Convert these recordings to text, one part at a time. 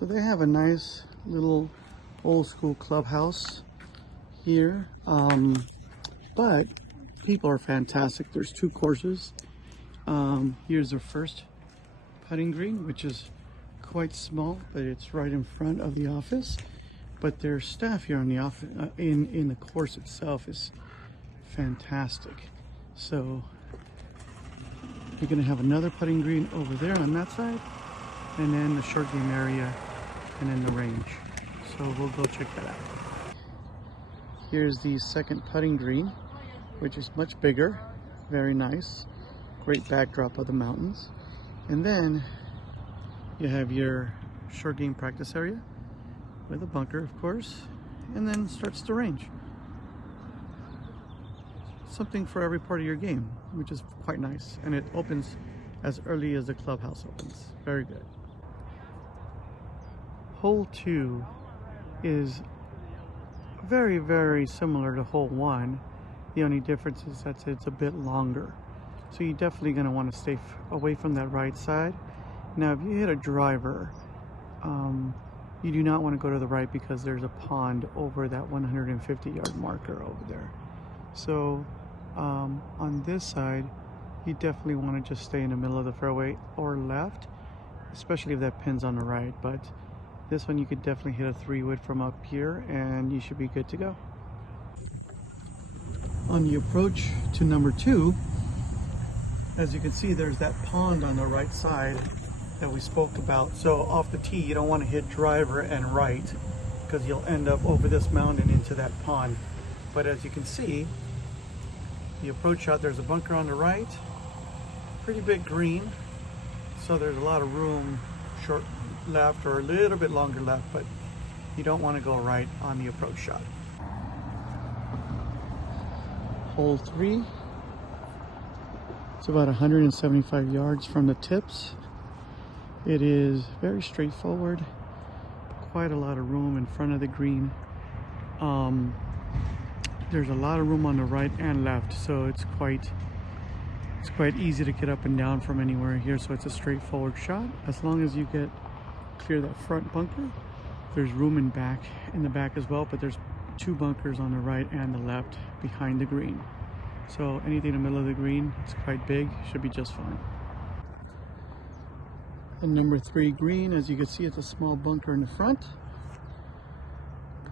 So they have a nice little old school clubhouse here, but people are fantastic. There's 2 courses. Here's their first putting green, which is quite small, but it's right in front of the office. But their staff here in the office, in the course itself, is fantastic. So you're going to have another putting green over there on that side, and then the short game area, and then the range. So we'll go check that out. Here's the second putting green, which is much bigger, very nice, great backdrop of the mountains. And then you have your short game practice area with a bunker, of course, and then starts the range. Something for every part of your game, which is quite nice. And it opens as early as the clubhouse opens. Very good. Hole 2 is very, very similar to hole 1. The only difference is that it's a bit longer. So you're definitely going to want to stay away from that right side. Now, if you hit a driver, you do not want to go to the right because there's a pond over that 150-yard marker over there. So on this side, you definitely want to just stay in the middle of the fairway or left, especially if that pin's on the right. But this one you could definitely hit a 3-wood from up here and you should be good to go. On the approach to number 2, as you can see, there's that pond on the right side that we spoke about. So off the tee, you don't want to hit driver and right because you'll end up over this mountain into that pond. But as you can see, the approach shot, there's a bunker on the right, pretty big green, so there's a lot of room short left or a little bit longer left, but you don't want to go right on the approach shot. Hole 3, it's about 175 yards from the tips. It is very straightforward, quite a lot of room in front of the green. There's a lot of room on the right and left, so it's quite easy to get up and down from anywhere here. So it's a straightforward shot. As long as you get clear that front bunker, there's room in the back as well, but there's 2 bunkers on the right and the left behind the green. So anything in the middle of the green, it's quite big, should be just fine. And number 3 green, as you can see, it's a small bunker in the front.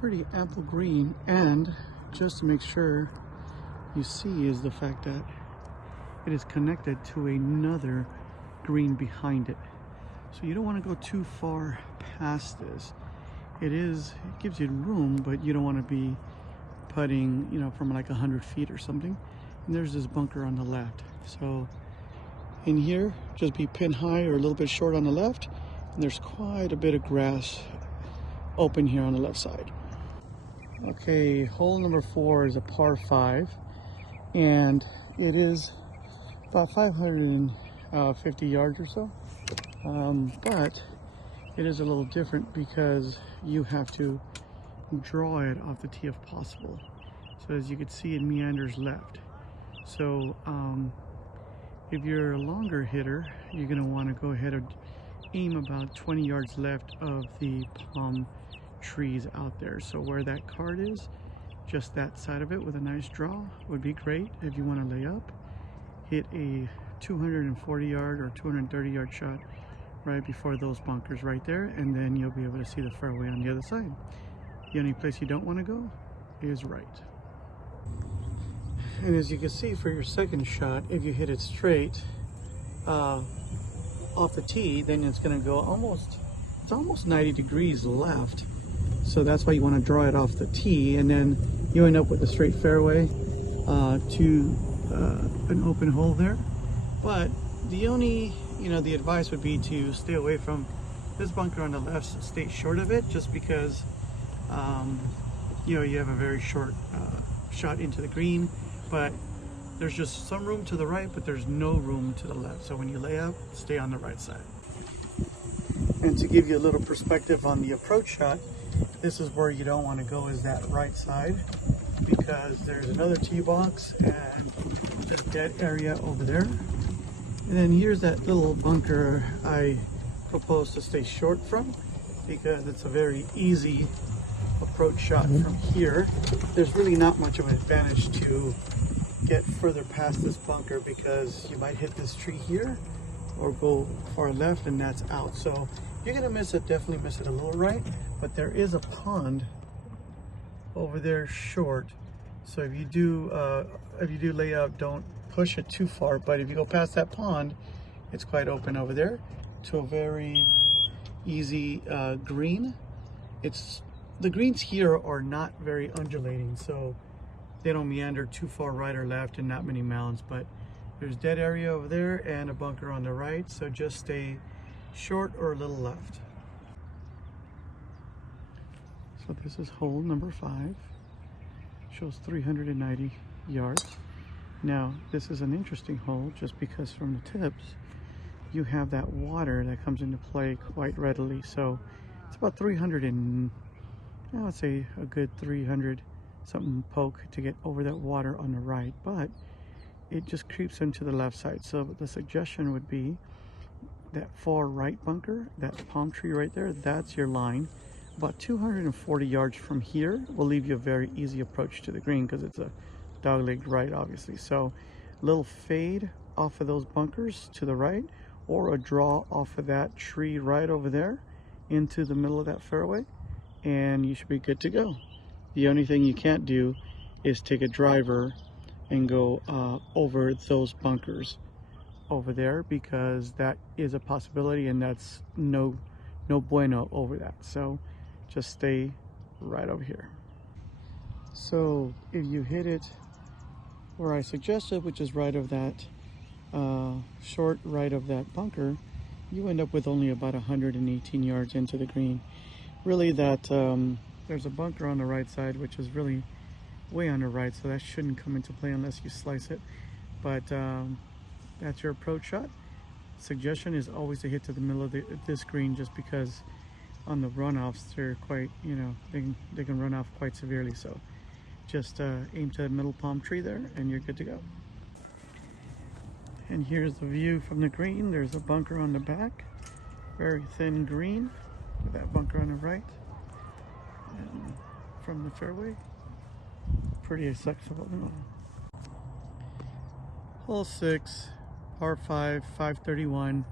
Pretty ample green, and just to make sure you see is the fact that it is connected to another green behind it. So you don't want to go too far past this. It gives you room, but you don't want to be putting, from like 100 feet or something. And there's this bunker on the left. So in here, just be pin high or a little bit short on the left. And there's quite a bit of grass open here on the left side. Okay, hole number 4 is a par 5, and it is about 550 yards or so, but it is a little different because you have to draw it off the tee if possible. So as you can see, it meanders left. So if you're a longer hitter, you're going to want to go ahead and aim about 20 yards left of the palm trees out there. So where that card is, just that side of it with a nice draw would be great. If you want to lay up, hit a 240 yard or 230 yard shot right before those bunkers right there, and then you'll be able to see the fairway on the other side. The only place you don't want to go is right. And as you can see, for your second shot, if you hit it straight off the tee, then it's going to go almost 90 degrees left. So that's why you want to draw it off the tee, and then you end up with a straight fairway to an open hole there. But the only, the advice would be to stay away from this bunker on the left, stay short of it, just because, you have a very short shot into the green, but there's just some room to the right, but there's no room to the left. So when you lay up, stay on the right side. And to give you a little perspective on the approach shot, this is where you don't want to go, is that right side, because there's another tee box and this dead area over there. And then here's that little bunker I propose to stay short from. because it's a very easy approach shot from here. There's really not much of an advantage to get further past this bunker because you might hit this tree here or go far left and that's out. So you're gonna miss it, definitely miss it a little right, but there is a pond over there short. So if you do lay up, don't push it too far, but if you go past that pond, it's quite open over there to a very easy green. The greens here are not very undulating, so they don't meander too far right or left and not many mounds, but there's dead area over there and a bunker on the right, so just stay short or a little left. So this is hole number 5. Shows 390 yards. Now this is an interesting hole just because from the tips you have that water that comes into play quite readily. So it's about 300 and I would say a good 300 something poke to get over that water on the right, but it just creeps into the left side. So the suggestion would be that far right bunker, that palm tree right there, that's your line. About 240 yards from here will leave you a very easy approach to the green because it's a dog-legged right, obviously. So a little fade off of those bunkers to the right, or a draw off of that tree right over there into the middle of that fairway, and you should be good to go. The only thing you can't do is take a driver and go over those bunkers over there, because that is a possibility and that's no bueno over that. So just stay right over here. So if you hit it where I suggested, which is right of that short right of that bunker, you end up with only about 118 yards into the green. Really that there's a bunker on the right side which is really way on the right, so that shouldn't come into play unless you slice it, but that's your approach shot. Suggestion is always to hit to the middle of this green, just because on the runoffs they're quite, you know, they can run off quite severely. So just aim to the middle palm tree there and you're good to go. And here's the view from the green. There's a bunker on the back, very thin green with that bunker on the right, and from the fairway, pretty acceptable. Hole 6, par 5, 531.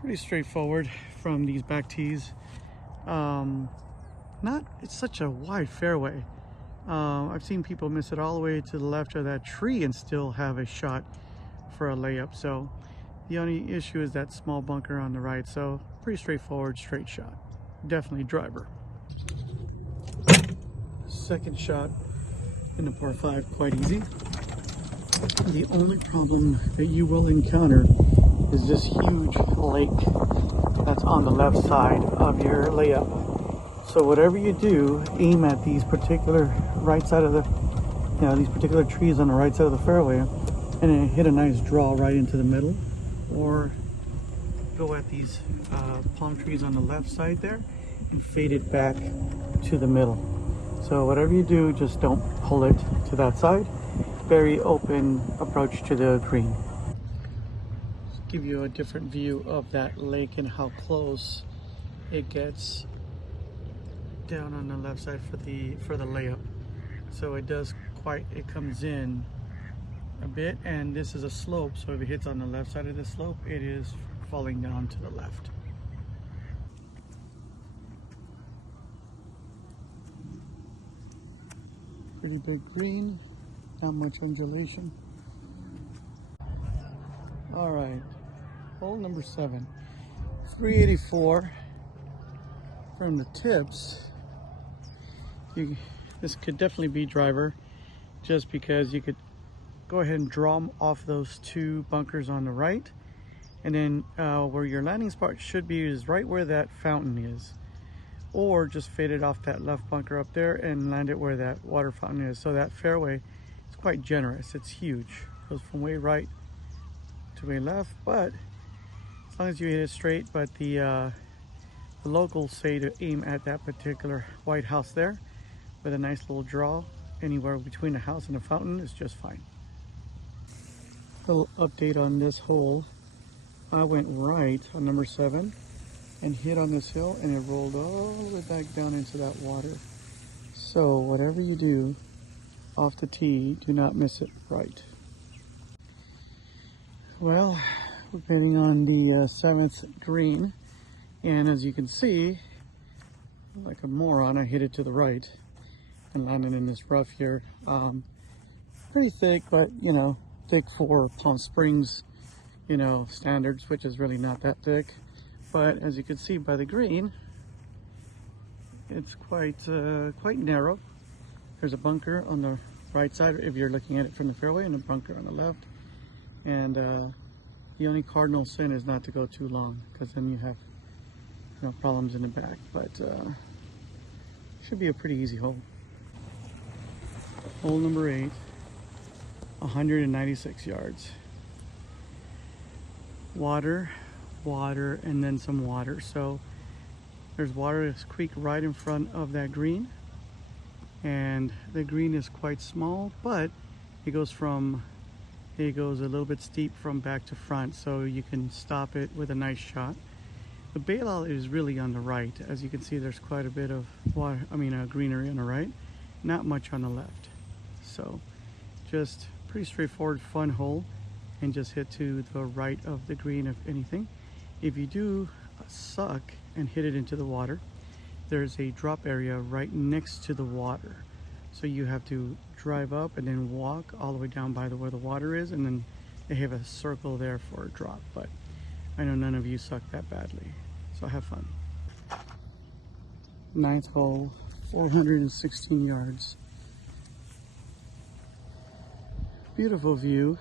Pretty straightforward from these back tees. It's such a wide fairway. I've seen people miss it all the way to the left of that tree and still have a shot for a layup. So the only issue is that small bunker on the right. So pretty straightforward, straight shot. Definitely driver. Second shot in the par 5, quite easy. The only problem that you will encounter is this huge lake that's on the left side of your layup. So whatever you do, aim at these particular right side of the, these particular trees on the right side of the fairway, and then hit a nice draw right into the middle, or go at these palm trees on the left side there and fade it back to the middle. So whatever you do, just don't pull it to that side. Very open approach to the green. Just give you a different view of that lake and how close it gets down on the left side for the layup. So it comes in a bit, and this is a slope, so if it hits on the left side of the slope, it is falling down to the left. Pretty big green, not much undulation. All right, hole number 7, 384 from the tips. This could definitely be driver, just because you could go ahead and draw them off those 2 bunkers on the right, and then where your landing spot should be is right where that fountain is, or just fade it off that left bunker up there and land it where that water fountain is. So that fairway is quite generous. It's huge. Goes from way right to way left, but as long as you hit it straight. But the locals say to aim at that particular white house there with a nice little draw. Anywhere between the house and the fountain is just fine. A little update on this hole. I went right on number 7 and hit on this hill, and it rolled all the way back down into that water. So whatever you do off the tee, do not miss it right. Well, we're getting on the 7th green, and as you can see, like a moron, I hit it to the right and landed in this rough here. Pretty thick, but you know, thick for Palm Springs, you know, standards, which is really not that thick. But as you can see by the green, it's quite narrow. There's a bunker on the right side if you're looking at it from the fairway, and a bunker on the left. And the only cardinal sin is not to go too long, because then you have, you know, problems in the back. But should be a pretty easy hole. Hole number 8, 196 yards. Water, water, and then some water. So there's water, this creek right in front of that green, and the green is quite small, but it goes a little bit steep from back to front, so you can stop it with a nice shot. The bailout is really on the right. As you can see, there's quite a bit of water, greenery on the right, not much on the left. So just pretty straightforward, fun hole, and just hit to the right of the green if anything. If you do suck and hit it into the water, there's a drop area right next to the water. So you have to drive up and then walk all the way down by where the water is, and then they have a circle there for a drop. But I know none of you suck that badly, so have fun. 9th hole, 416 yards. Beautiful view,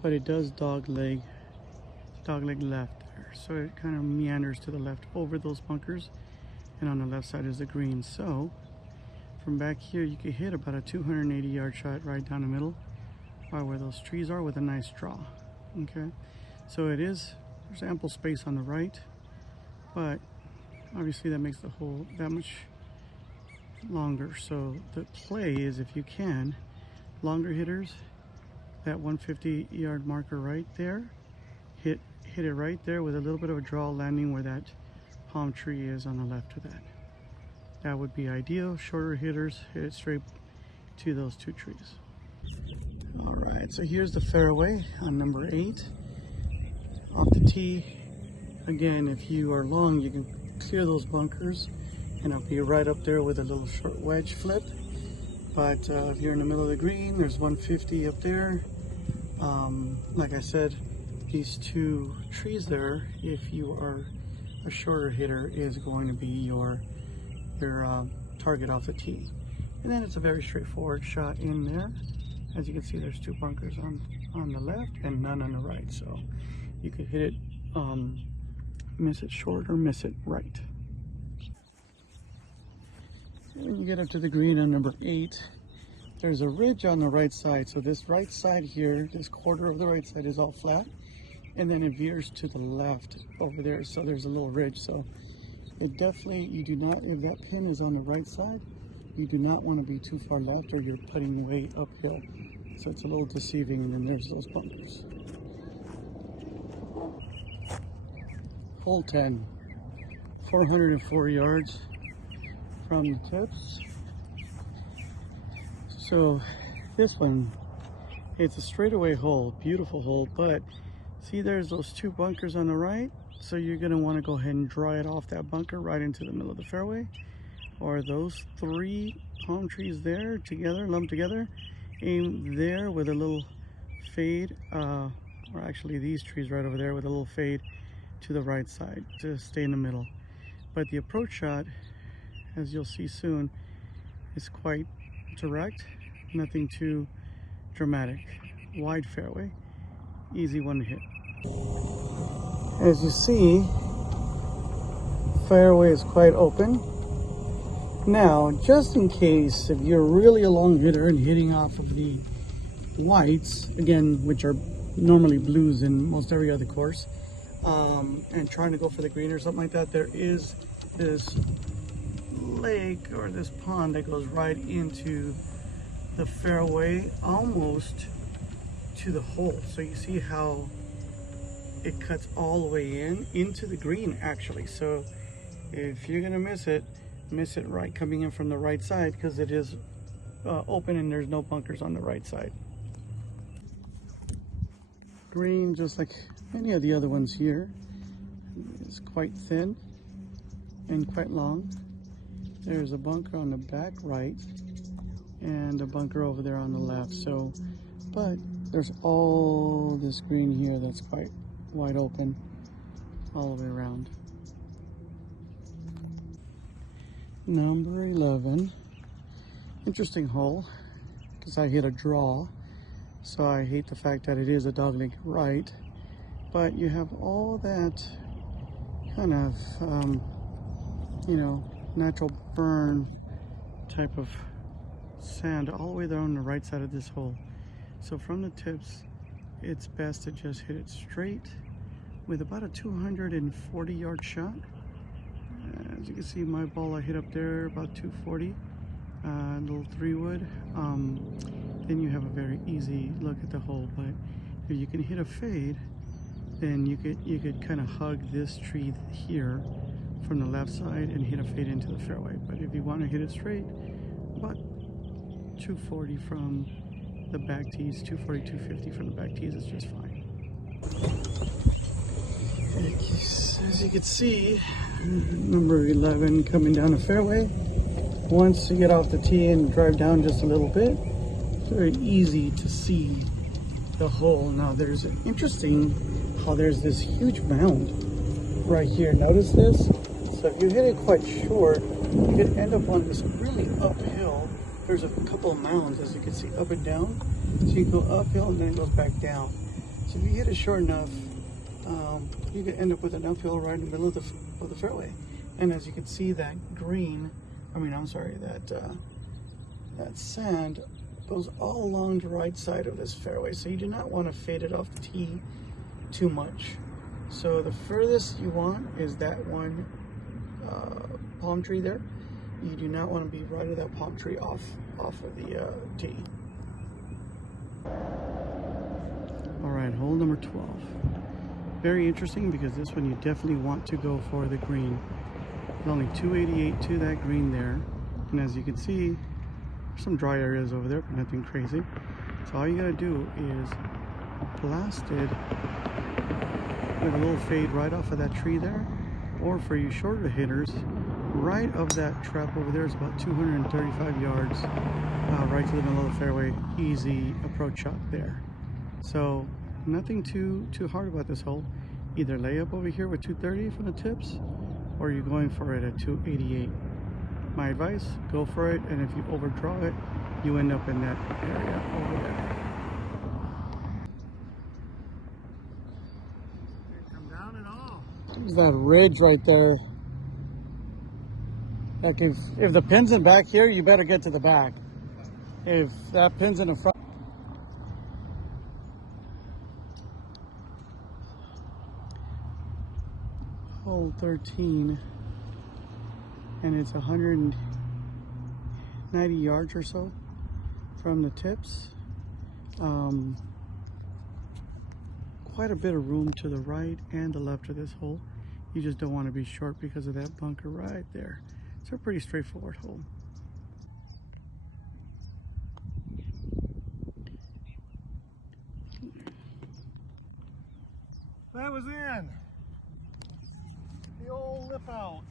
but it does dogleg left there, so it kind of meanders to the left over those bunkers, and on the left side is the green. So from back here you can hit about a 280-yard shot right down the middle, right where those trees are, with a nice draw. Okay, so there's ample space on the right, but obviously that makes the hole that much longer. So the play is, if you can, longer hitters, that 150-yard marker right there, hit it right there with a little bit of a draw, landing where that palm tree is on the left of that. That would be ideal. Shorter hitters hit it straight to those 2 trees. All right, so here's the fairway on number 8. Off the tee, again, if you are long, you can clear those bunkers, and it'll be right up there with a little short wedge flip. But if you're in the middle of the green, there's 150 up there. Like I said, these 2 trees there, if you are a shorter hitter, is going to be your target off the tee. And then it's a very straightforward shot in there. As you can see, there's 2 bunkers on the left and none on the right. So you could hit it, miss it short or miss it right. When you get up to the green on number 8, there's a ridge on the right side. So this right side here, this quarter of the right side is all flat, and then it veers to the left over there. So there's a little ridge. So it definitely, you do not, if that pin is on the right side, you do not want to be too far left, or you're putting way uphill. So it's a little deceiving, and then there's those bunkers. Hole 10, 404 yards from the tips. So this one, it's a straightaway hole, beautiful hole, but see, there's those 2 bunkers on the right. So you're going to want to go ahead and draw it off that bunker right into the middle of the fairway, or those 3 palm trees there together, lumped together. Aim there with a little fade, or actually these trees right over there with a little fade to the right side to stay in the middle. But the approach shot, as you'll see soon, is quite direct, nothing too dramatic. Wide fairway, easy one to hit. As you see, fairway is quite open. Now, just in case, if you're really a long hitter and hitting off of the whites, again, which are normally blues in most every other course, and trying to go for the green or something like that, there is this lake or this pond that goes right into the fairway, almost to the hole. So you see how it cuts all the way into the green actually. So if you're gonna miss it right coming in from the right side, because it is open and there's no bunkers on the right side. Green, just like many of the other ones here, is quite thin and quite long. There's a bunker on the back right and a bunker over there on the left. So, but there's all this green here that's quite wide open all the way around. Number 11. Interesting hole because I hit a draw. So I hate the fact that it is a dogleg right, but you have all that kind of, you know, natural burn type of sand all the way there on the right side of this hole. So from the tips, it's best to just hit it straight with about a 240 yard shot. As you can see, my ball I hit up there about 240, little 3-wood. Then you have a very easy look at the hole. But if you can hit a fade, then you could kind of hug this tree here from the left side and hit a fade into the fairway. But if you want to hit it straight, about 240 from the back tees, 240, 250 from the back tees is just fine. As you can see, number 11 coming down the fairway. Once you get off the tee and drive down just a little bit, it's very easy to see the hole. Now there's interesting how there's this huge mound right here. Notice this? So if you hit it quite short, you could end up on this really uphill. There's a couple of mounds, as you can see, up and down. So you go uphill and then it goes back down. So if you hit it short enough, you could end up with an uphill right in the middle of the fairway. And as you can see, that that sand goes all along the right side of this fairway. So you do not want to fade it off the tee too much. So the furthest you want is that one palm tree there. You do not want to be right of that palm tree off of the tee. All right, hole number 12. Very interesting because this one you definitely want to go for the green. There's only 288 to that green there. And as you can see, there's some dry areas over there, but nothing crazy. So all you gotta do is blast it with a little fade right off of that tree there. Or for you shorter hitters, right of that trap over there is about 235 yards, right to the middle of the fairway. Easy approach shot there. So nothing too hard about this hole. Either lay up over here with 230 from the tips, or you're going for it at 288. My advice, go for it, and if you overdraw it, you end up in that area over there. Didn't come down at all. There's that ridge right there. Like if the pin's in back here, you better get to the back. If that pin's in the front. Hole 13, and it's 190 yards or so from the tips. Quite a bit of room to the right and the left of this hole. You just don't want to be short because of that bunker right there. It's a pretty straightforward hole. That was in. The old lip out.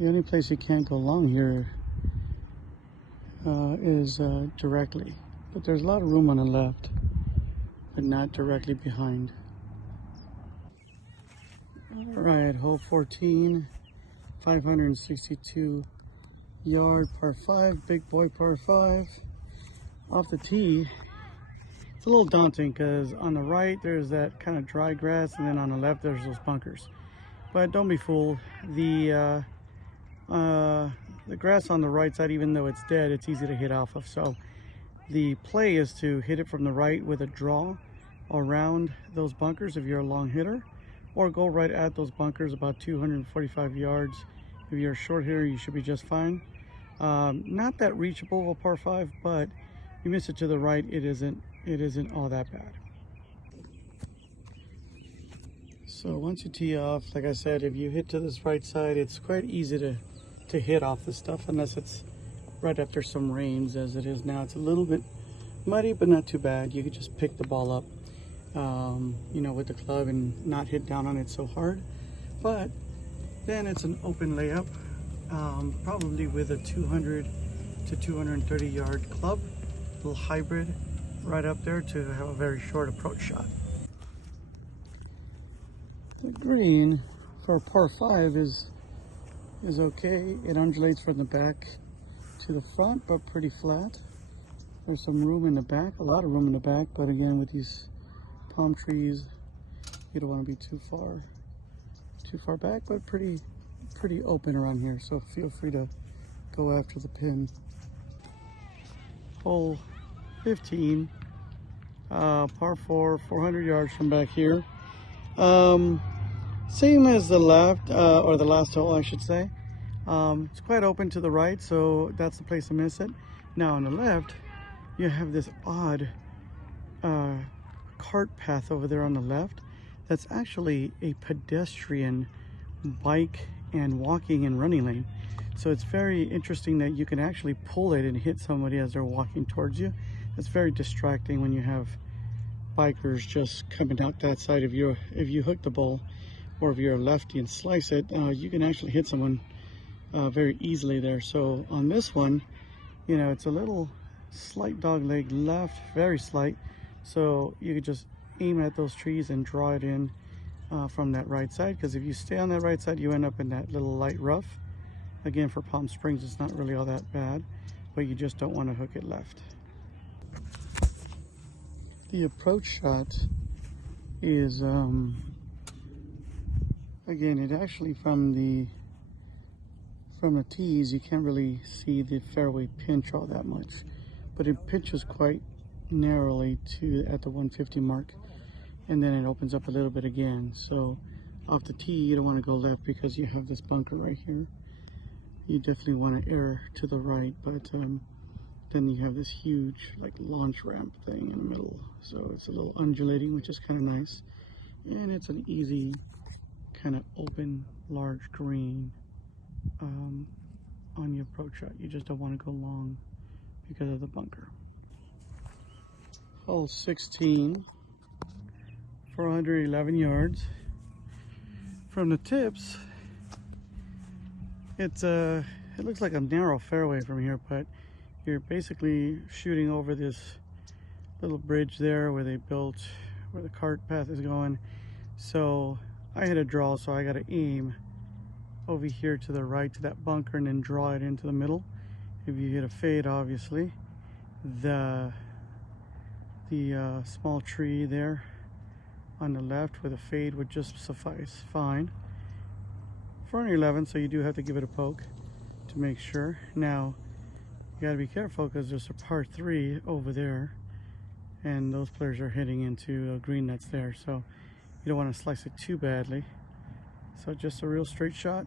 The only place you can't go long here is directly, but there's a lot of room on the left, but not directly behind. All right, hole 14, 562 yard par 5, big boy par 5. Off the tee, it's a little daunting because on the right there's that kind of dry grass, and then on the left there's those bunkers. But don't be fooled. The grass on the right side, even though it's dead, it's easy to hit off of. So the play is to hit it from the right with a draw around those bunkers if you're a long hitter, or go right at those bunkers about 245 yards. If you're a short hitter, you should be just Not that reachable of a par 5, but you miss it to the right, it it isn't all that bad. So once you tee off, like I said, if you hit to this right side, it's quite easy to hit off the stuff, unless it's right after some rains, as it is now. It's a little bit muddy, but not too bad. You could just pick the ball up, you know, with the club and not hit down on it so hard. But then it's an open layup, probably with a 200 to 230 yard club, a little hybrid right up there to have a very short approach shot. The green for a par 5 is okay. It undulates from the back to the front, but pretty flat. There's some room in the back, a lot of room in the back, but again, with these palm trees, you don't want to be too far back, but pretty open around here, so feel free to go after the pin. Hole 15, par 4, 400 yards from back here. Same as the left, or the last hole, I should say. It's quite open to the right, so that's the place to miss it. Now on the left, you have this odd cart path over there on the left. That's actually a pedestrian bike and walking and running lane. So it's very interesting that you can actually pull it and hit somebody as they're walking towards you. It's very distracting when you have bikers just coming out that side of you. If you hook the ball, or if you're a lefty and slice it, you can actually hit someone very easily there. So on this one, you know, it's a little slight dog leg left, very slight. So you could just aim at those trees and draw it in from that right side, because if you stay on that right side, you end up in that little light rough. Again, for Palm Springs, it's not really all that bad, but you just don't want to hook it left. The approach shot is, again, it actually from the tees, you can't really see the fairway pinch all that much, but it pinches quite narrowly at the 150 mark, and then it opens up a little bit again. So off the tee, you don't want to go left because you have this bunker right here. You definitely want to err to the right, but then you have this huge like launch ramp thing in the middle, so it's a little undulating, which is kind of nice, and it's an easy kind of open large green on your approach shot. You just don't want to go long because of the bunker. Hole 16, 411 yards. From the tips, it looks like a narrow fairway from here, but you're basically shooting over this little bridge there where they built, where the cart path is going. So I had a draw, so I got to aim over here to the right to that bunker and then draw it into the middle. If you hit a fade, obviously, the small tree there on the left with a fade would just suffice fine. 411, so you do have to give it a poke to make sure. Now you got to be careful because there's a par 3 over there, and those players are hitting into a green that's there, so you don't want to slice it too badly. So just a real straight shot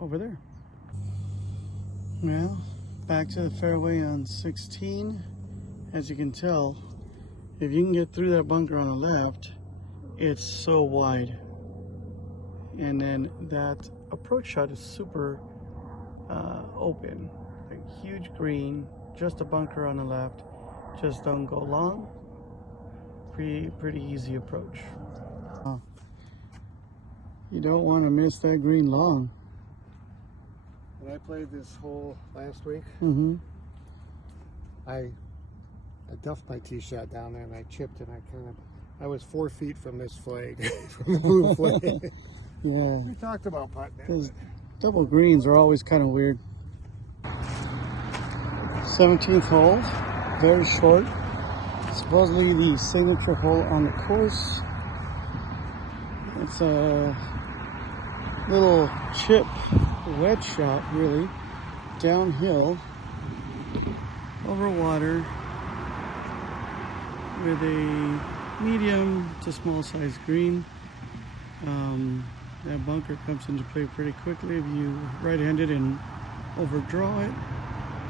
over there. Well, back to the fairway on 16. As you can tell, if you can get through that bunker on the left, it's so wide. And then that approach shot is super open. Like huge green, just a bunker on the left. Just don't go long. Pretty easy approach. You don't want to miss that green long. When I played this hole last week, I duffed my tee shot down there and I chipped, and I was 4 feet from this flag, from the blue flag. Yeah. We talked about putting it. Those double greens are always kind of weird. 17th hole, very short. Supposedly the signature hole on the course. It's a little chip wedge shot, really, downhill over water with a medium to small size green. That bunker comes into play pretty quickly if you right-handed and overdraw it.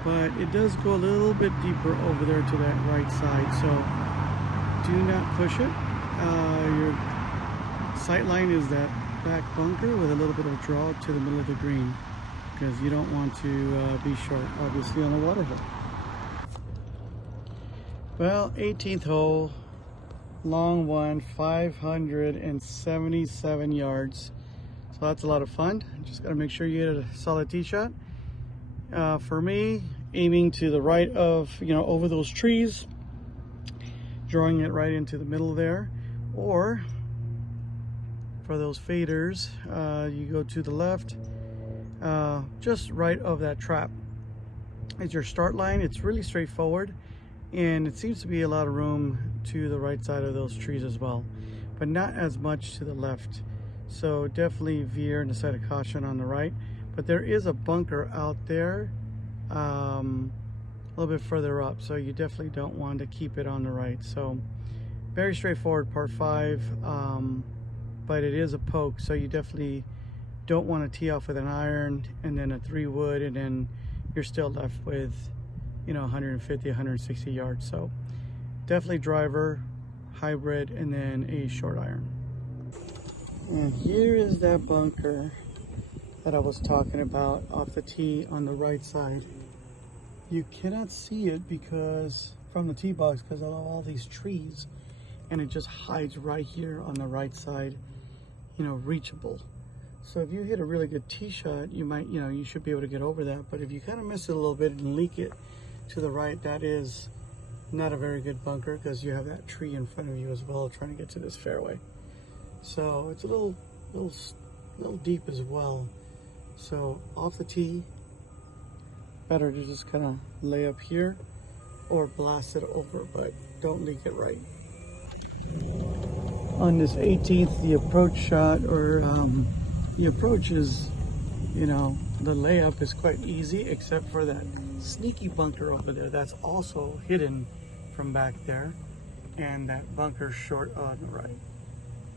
but it does go a little bit deeper over there to that right side, so do not push it. Your sight line is that back bunker with a little bit of draw to the middle of the green, because you don't want to be short, obviously, on the water hole. Well, 18th hole, long one, 577 yards. So that's a lot of fun. Just got to make sure you get a solid tee shot. For me, aiming to the right of, over those trees, drawing it right into the middle there, or for those faders, you go to the left, just right of that trap. As your start line, it's really straightforward, and it seems to be a lot of room to the right side of those trees as well, but not as much to the left. So definitely veer on the side of caution on the right. But there is a bunker out there a little bit further up, so you definitely don't want to keep it on the right. So very straightforward par 5, but it is a poke, so you definitely don't want to tee off with an iron and then a 3-wood, and then you're still left with 150, 160 yards. So definitely driver, hybrid, and then a short iron. And here is that bunker that I was talking about off the tee on the right side. You cannot see it because from the tee box, because of all these trees, and it just hides right here on the right side, reachable. So if you hit a really good tee shot, you might, you should be able to get over that. But if you kind of miss it a little bit and leak it to the right, that is not a very good bunker, because you have that tree in front of you as well trying to get to this fairway. So it's a little deep as well. So off the tee, better to just kind of lay up here or blast it over, but don't leak it right. On this 18th, the approach shot, or the approach is, the layup is quite easy, except for that sneaky bunker over there that's also hidden from back there, and that bunker short on the right.